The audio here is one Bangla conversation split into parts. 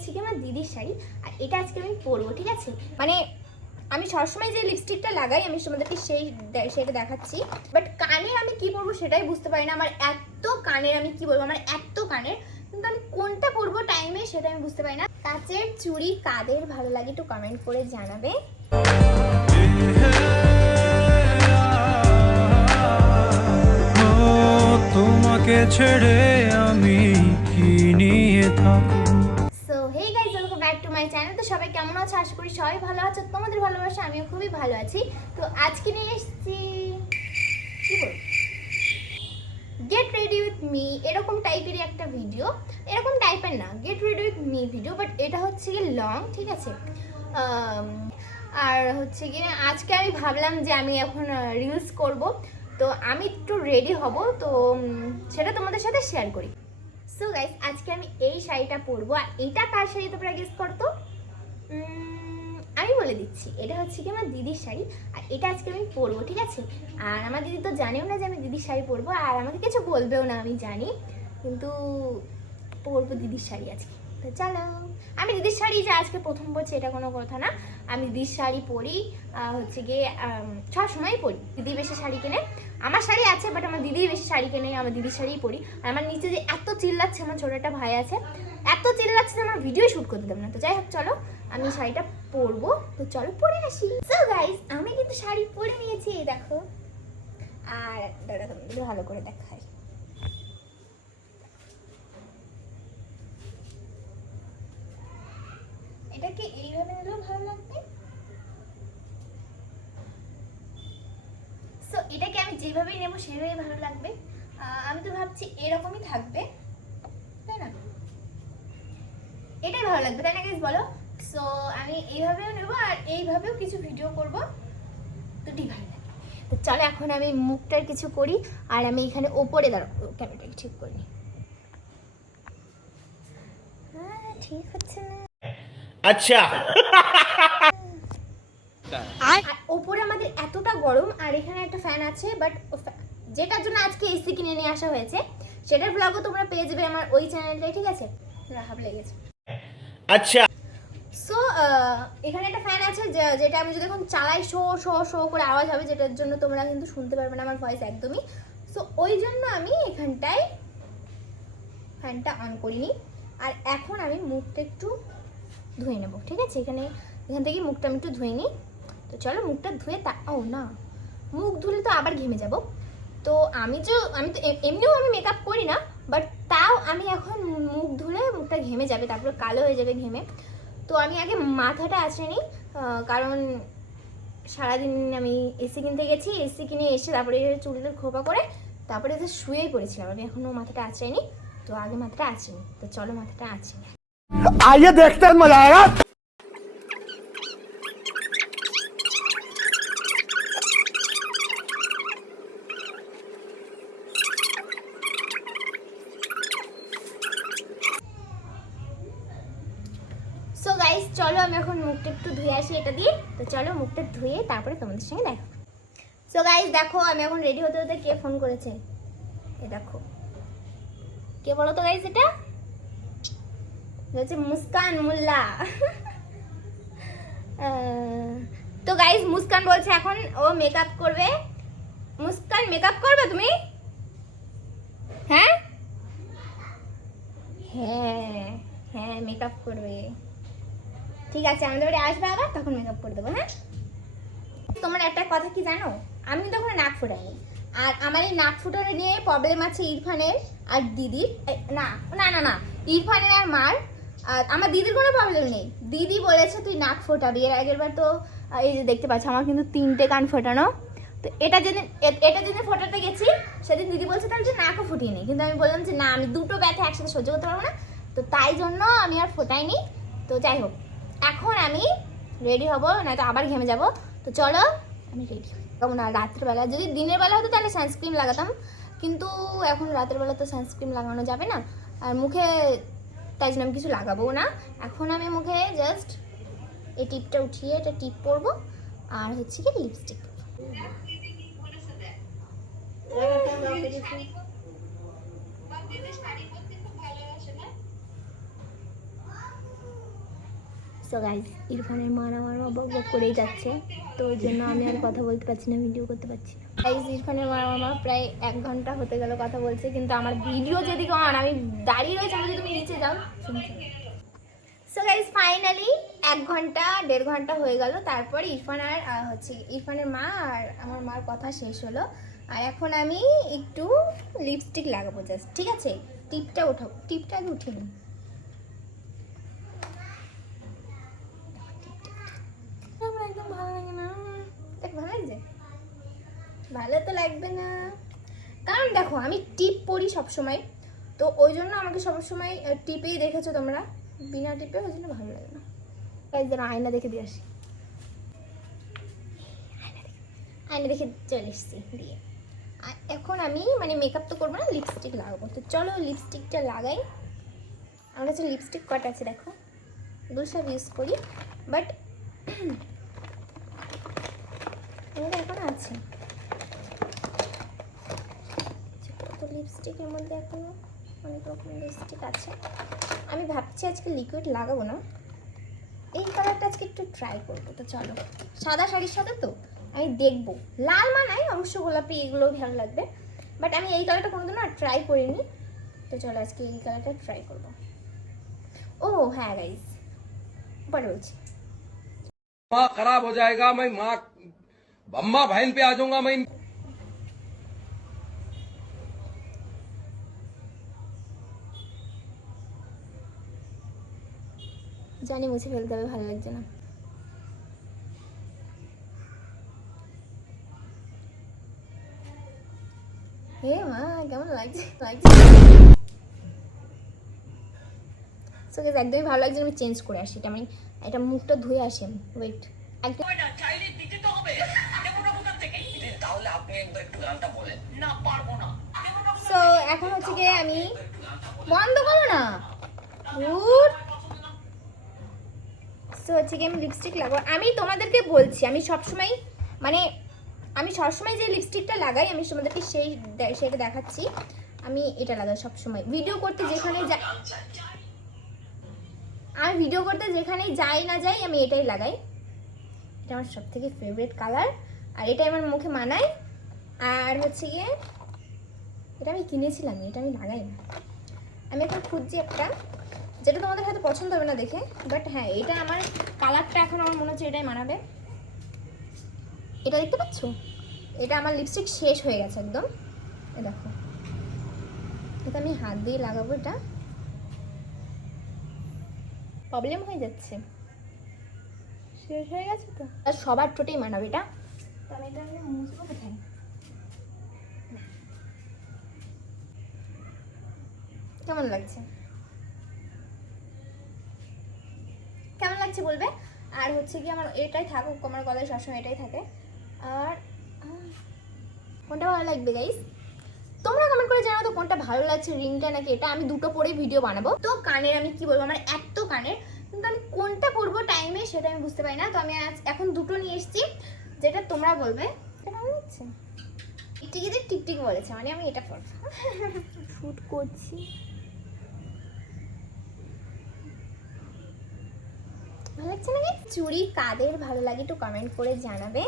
হচ্ছে কি আমার দিদির শাড়ি, আর এটা আজকে আমি পরবো, ঠিক আছে? মানে আমি সবসময় যে লিপস্টিকটা লাগাই আমি তোমাদেরকে সেটা দেখাচ্ছি, বাট কানের আমি কি পরবো সেটাই বুঝতে পারি না। আমার এত কানের, আমি কি বলবো, আমার এত কানের, কিন্তু আমি কোনটা পরবো টাইমে সেটা আমি বুঝতে পারি না। কাচের চুড়ি কাদের ভালো লাগে একটু কমেন্ট করে জানাবে। তোমাকে ছেড়ে আমি কি নিয়ে থাকবো। So hey guys, welcome back to my channel. তো সবাই কেমন আছো? আশা করি সবাই ভালো আছো। তোমাদের ভালোবাসা আমিও খুবই ভালো আছি। তো আজকে নিয়ে এসেছি কি বল, গেট রেডি উইথ মি, এরকম টাইপেরই একটা ভিডিও। এরকম টাইপের না, get ready with me video, but এটা হচ্ছে কি লং, ঠিক আছে? আর হচ্ছে কি আজকে আমি ভাবলাম যে আমি এখন রিলস করব, তো আমি একটু রেডি হব, তো সেটা তোমাদের সাথে শেয়ার করি। সো গাইস, আজকে আমি এই শাড়িটা পরবো। আর এটা কার শাড়ি তোমরা গেস করতো? আমি বলে দিচ্ছি, এটা হচ্ছে কি আমার দিদির শাড়ি, আর এটা আজকে আমি পরবো, ঠিক আছে? আর আমার দিদি তো জানেও না যে আমি দিদির শাড়ি পরবো, আর আমাকে কিছু বলবেও না, আমি জানি, কিন্তু পরবো দিদির শাড়ি আজকে। তো চলো, আমি দিদির শাড়ি যে আজকে প্রথম পরছি এটা কোনো কথা না। আমি দিদির শাড়ি পরি, হচ্ছে গিয়ে সবসময়ই পরি। দিদি বেশি শাড়ি কেনে, আমার শাড়ি আছে বাট আমার দিদি বেশি শাড়ি কেনে, আমার দিদির শাড়িই পরি। আর আমার নিচে যে এত চিল্লাচ্ছে, আমার ছোট একটা ভাই আছে, এত চিল্লাচ্ছে যে আমার ভিডিও শুট করতে দেব না। তো যাই হোক, চলো আমি শাড়িটা পরবো, তো চলো পরে আসি। সো গাইস, আমি কিন্তু শাড়ি পরে নিয়েছি, এই দেখো। আর দাদা তোমাদের ভালো করে দেখাই, এটাকে এইভাবে নিলেও ভালো লাগবে। সো এটাকে আমি যেভাবেই নেবো সেভাবেই ভালো লাগবে। আমি তো ভাবছি এরকমই থাকবে, তাই না? এটাই ভালো লাগবে, তাই না গাইস, বলো? সো আমি এইভাবেও নেবো আর এইভাবেও কিছু ভিডিও করব, দুটোই ভালো লাগে। তো চলো এখন আমি মুখটার কিছু করি। আর আমি এখানে ওপরে দাঁড়াবো, ক্যামেরাটাকে ঠিক করি। হ্যাঁ, ঠিক হচ্ছে না। আচ্ছা, আর ওপরে আমাদের এতটা গরম, আর এখানে একটা ফ্যান আছে, বাট যেটার জন্য আজকে এসি কিনে নিয়ে আসা হয়েছে সেটার ব্লগও তোমরা পেয়ে যাবে আমার ওই চ্যানেলটাই, ঠিক আছে? হাব লেগেছে। আচ্ছা। সো এখানে একটা ফ্যান আছে যেটা আমি যদি এখন চালাই শো শো শো করে আওয়াজ হবে, যেটার জন্য তোমরা কিন্তু শুনতে পারবে না আমার ভয়েস একদমই। সো ওই জন্য আমি এখানটায় ফ্যানটা অন করিনি। আর এখন আমি মুখটা একটু ধুয়ে নেবো, ঠিক আছে? এখান থেকে মুখটা আমি একটু ধুয়ে নিই। তো চলো মুখটা ধুয়ে ও না, মুখ ধুলে তো আবার ঘেমে যাব। তো আমি তো এমনিও আমি মেকআপ করি না, বাট তাও আমি এখন মুখ ধুলে মুখটা ঘেমে যাবে, তারপরে কালো হয়ে যাবে ঘেমে। তো আমি আগে মাথাটা আঁচড়ে নিই, কারণ সারাদিন আমি এসি কিনতে গেছি, এসি কিনে এসে তারপরে চুলটা খোপা করে তারপরে এসে শুয়েই পড়েছিলাম। আমি এখনও মাথাটা আঁচড়ে নিই, তো আগে মাথাটা আঁচড়ে নিই। তো চলো মাথাটা আঁচড়ে নিই। आइए देखते हैं, मजा आएगा। সো গাইস, চলো আমি এখন মুখটা একটু ধুয়ে আসি এটা দিয়ে। তো চলো মুখটা ধুয়ে তারপরে তোমাদের সঙ্গে দেখা। সো গাইস দেখো, আমি এখন রেডি হতে হতে কে ফোন করেছে, এ দেখো। কে বলো তো গাইস? এটা হচ্ছে মুস্কান মোল্লা। তো গাইস, মুস্কান বলছে এখন ও মেকআপ করবে। মুস্কান, মেকআপ করবে তুমি? হ্যাঁ হ্যাঁ হ্যাঁ, মেকআপ করবে। ঠিক আছে, আমাদের বাড়ি আসবে আবার, তখন মেকআপ করে দেবো। হ্যাঁ, তোমার একটা কথা কি জানো, আমি তখন নাক ফোটাইনি। আর আমার এই নাক ফুটানো নিয়ে প্রবলেম আছে ইরফানের আর দিদির। না না না না, ইরফানের আর মার। আর আমার দিদির কোনো প্রবলেম নেই। দিদি বলেছে তুই নাক ফোটাবি। এর আগের বার তো এই যে দেখতে পাচ্ছ আমার কিন্তু 3টে কান ফোটানো। তো এটা যেদিন ফোটাতে গেছি সেদিন দিদি বলছে তাহলে যে নাকও ফুটিয়ে নেই, কিন্তু আমি বললাম যে না, আমি দুটো ব্যথা একসাথে সহ্য করতে পারবো না, তো তাই জন্য আমি আর ফোটাইনি। তো যাই হোক, এখন আমি রেডি হবো, নয়তো আবার ঘেমে যাবো। তো চলো আমি রেডি হই। তখন না, রাত্রেবেলা যদি দিনের বেলা হতো তাহলে সানস্ক্রিন লাগাতাম, কিন্তু এখন রাতের বেলা তো সানস্ক্রিন লাগানো যাবে না আর মুখে, তাই জন্য আমি কিছু লাগাবো না। এখন আমি মুখে জাস্ট এই টিপটা উঠিয়ে এটা টিপ পরবো, আর হচ্ছে কি লিপস্টিক। সো গাইস, ইরফানের মা আমার বক বক করেই যাচ্ছে, তো ওই জন্য আমি আর কথা বলতে পারছি না, ভিডিও করতে পারছি না। গাইস, ইরফানের মা প্রায় 1 ঘন্টা হতে গেল কথা বলছে, কিন্তু আমার ভিডিও যেদিকে অন, আমি দাঁড়িয়ে রয়েছি, আমি যদি তুমি নিচে যাও শুনছি। সো গাইস, ফাইনালি 1 ঘন্টা 1.5 ঘন্টা হয়ে গেল, তারপর ইরফানের মা আর আমার মার কথা শেষ হলো। আর এখন আমি একটু লিপস্টিক লাগাবো জাস্ট, ঠিক আছে? টিপটা উঠাবো, টিপটা আগে উঠিয়ে নিই। আমার একদম ভালো লাগে না। দেখ, ভালো লাগছে? ভালো তো লাগবে না, কারণ দেখো আমি টিপ পরি সবসময়, তো ওই জন্য আমাকে সবসময় টিপেই দেখেছো তোমরা, বিনা টিপে ওই জন্য ভালো লাগে না। তাই যেন আয়না দেখে দিয়ে আসি, আয়না দেখে চলে এসছি দিয়ে। আর এখন আমি মানে মেকআপ তো করবো না, লিপস্টিক লাগাবো। তো চলো লিপস্টিকটা লাগাই। আমার কাছে লিপস্টিক কটা আছে দেখো, এগুলো সব ইউজ করি, বাট এখন আছে তো লিপস্টিকের মধ্যে এখনো অনেক রকম লিপস্টিক আছে। আমি ভাবছি আজকে লিকুইড লাগাবো না, এই কালারটা আজকে একটু ট্রাই করবো। তো চলো, সাদা শাড়ির সাথে তো আমি দেখবো, লাল মানাই অবশ্য, গোলাপি এগুলোও ভালো লাগবে, বাট আমি এই কালারটা কোনোদিনও আর ট্রাই করিনি। তো চলো আজকে এই কালারটা ট্রাই করবো। ও হ্যাঁ গাইস, পরে বলছি। माँ खराब हो जाएगा, मैं माँ अम्मा बहन पे आ जाऊंगा मैं। জানি মুছে ফেলতে হবে, ভালো লাগছে না। হে মা, কেমন লাগছে সো গাইস, একদমই ভালো লাগছে। আমি চেঞ্জ করে আসি, আমি এটা মুখটা ধুয়ে আসি। ওয়েট, একদম সো এখন হচ্ছে গিয়ে আমি বন্ধ করো না, সো হচ্ছে গিয়ে আমি লিপস্টিক লাগাবো। আমি তোমাদেরকে বলছি, আমি সবসময় যে লিপস্টিকটা লাগাই, আমি তোমাদেরকে সেটা দেখাচ্ছি। আমি এটা লাগাই সবসময় ভিডিও করতে, যেখানেই যাই না যাই, আমি এটাই লাগাই। এটা আমার সব থেকে ফেভারিট কালার, আর এটা আমার মুখে মানায়। আর হচ্ছে গিয়ে এটা আমি কিনেছিলাম, এটা আমি লাগাই না। আমি এখন খুঁজছি একটা যেটা তোমাদের হয়তো পছন্দ হবে না দেখে, বাট হ্যাঁ, এটা আমার কালারটা এখন আমার মনে হচ্ছে এটাই মানাবে। এটা দেখতে পাচ্ছ, এটা আমার লিপস্টিক শেষ হয়ে গেছে একদম, এ দেখো। এটা আমি হাত দিয়ে লাগাবো, এটা প্রবলেম হয়ে যাচ্ছে, শেষ হয়ে গেছে তো। আর সবার ঠোঁটেই মানাবে এটা, তো আমি এটা মুছবো কোথায়? কেমন লাগছে বলবে। আর হচ্ছে কি, আমার এটাই থাকুক, আমার গলায় সবসময় এটাই থাকে। আর কোনটা ভালো লাগবে গাইস, তোমরা কমেন্ট করে জানাও তো কোনটা ভালো লাগছে, রিংটা নাকি এটা। আমি দুটো পরেই ভিডিও বানাবো। তো কানের আমি কি বলবো, আমার এত কানের, কিন্তু আমি কোনটা পরবো টাইমে সেটা আমি বুঝতে পারি না। তো আমি এখন দুটো নিয়ে এসেছি, যেটা তোমরা বলবে এটা ভালো লাগছে। টিকটিকি বলেছে, মানে আমি এটা পরবো, শুট করছি। ভালো লাগছে না? চুড়ি কাদের ভালো লাগে একটু কমেন্ট করে জানাবে।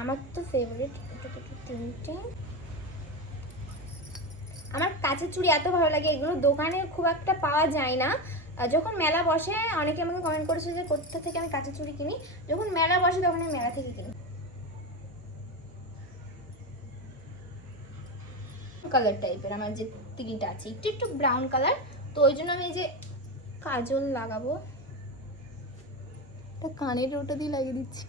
আমার তো ফেভারিট তিনটে। আমার কাচের চুড়ি এত ভালো লাগে, এগুলো দোকানে খুব একটা পাওয়া যায় না। যখন মেলা বসে, অনেকে আমাকে কমেন্ট করেছে যে কোথা থেকে আমি কাচের চুড়ি কিনি। যখন মেলা বসে তখন আমি মেলা থেকে কিনি। কালার টাইপের আমার যে তিলটা আছে, একটু ব্রাউন কালার, তো ওই জন্য আমি এই যে কাজল লাগাবো, কানের ওটা দিয়ে লাগিয়ে দিচ্ছি।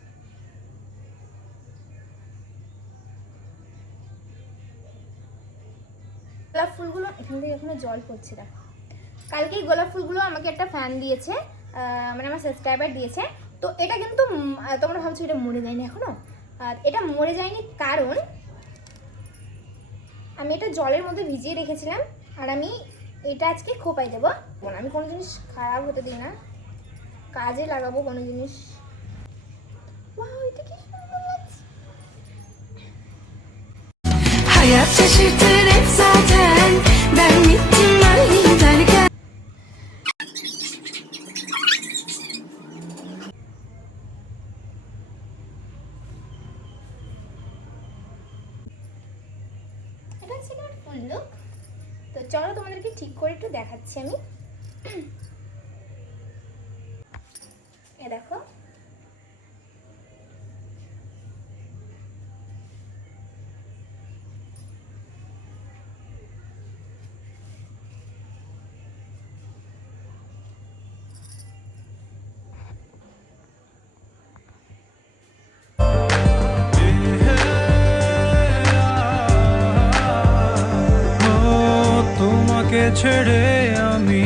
গোলাপ ফুলগুলো এখান থেকে এখনো জল পড়ছে, দেখো। কালকে এই গোলাপ ফুলগুলো আমাকে একটা ফ্যান দিয়েছে, মানে আমার সাবস্ক্রাইবার দিয়েছে। তো এটা কিন্তু তোমরা ভাবছো এটা মরে যায়নি এখনো, এটা মরে যায়নি কারণ আমি এটা জলের মধ্যে ভিজিয়ে রেখেছিলাম, আর আমি এটা আজকে খোপাই দেবো। আমি কোনো জিনিস খারাপ হতে দিই না, কাজে লাগাবো কোনো জিনিস। এটা কি সুন্দর লাগছে। Hayat şaşırtır hep zaten. Ben bittim ben giderken. ঠিক করে একটু দেখাচ্ছি আমি। এ দেখো, ও তোমাকে ছেড়ে আমি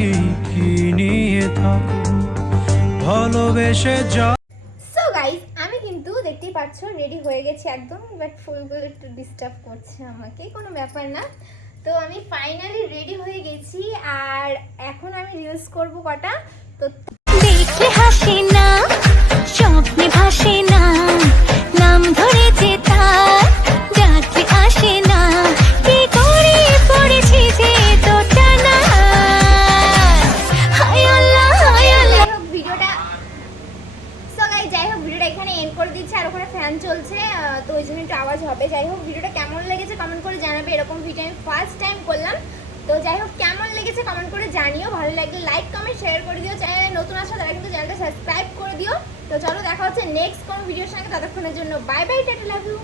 কি নিয়ে থাকবো ভালোবেসে যা। সো গাইস, আমি কিন্তু দেখতেই পাচ্ছ রেডি হয়ে গেছি একদম, বাট ফুলগুলো একটু ডিস্টার্ব করছে আমাকে, কোনো ব্যাপার না। তো আমি ফাইনালি রেডি হয়ে গেছি, আর এখন আমি রিলস করব কটা। তো দেখলে হাসে না, স্বপ্নে ভাসে না, নাম ধরেছে তার, ডাকতে আসে না, কি করে পড়েছি যে তো টানা, হায় আল্লাহ হায় আল্লাহ। যাই হোক ভিডিওটা, সো গাইস যাই হোক ভিডিওটা এখানে এন্ড করে দিচ্ছি, আর ওখানে ফ্যান চলছে তো ওই জন্য একটু আওয়াজ হবে। যাই হোক ভিডিওটা কেমন লেগেছে কমেন্ট করে জানাবে, এরকম ভিডিও আমি ফার্স্ট টাইম করলাম। তো যাই হোক কেমন লেগেছে কমেন্ট করে জানিও, ভালো লাগলে লাইক কমেন্ট শেয়ার করে দিও, চ্যানেলে নতুন আসো তারা কিন্তু চ্যানেলটা সাবস্ক্রাইব করে দিও। তো চলো দেখা হচ্ছে নেক্সট কোনো ভিডিওর সঙ্গে, ততক্ষণের জন্য bye bye, tata, love you.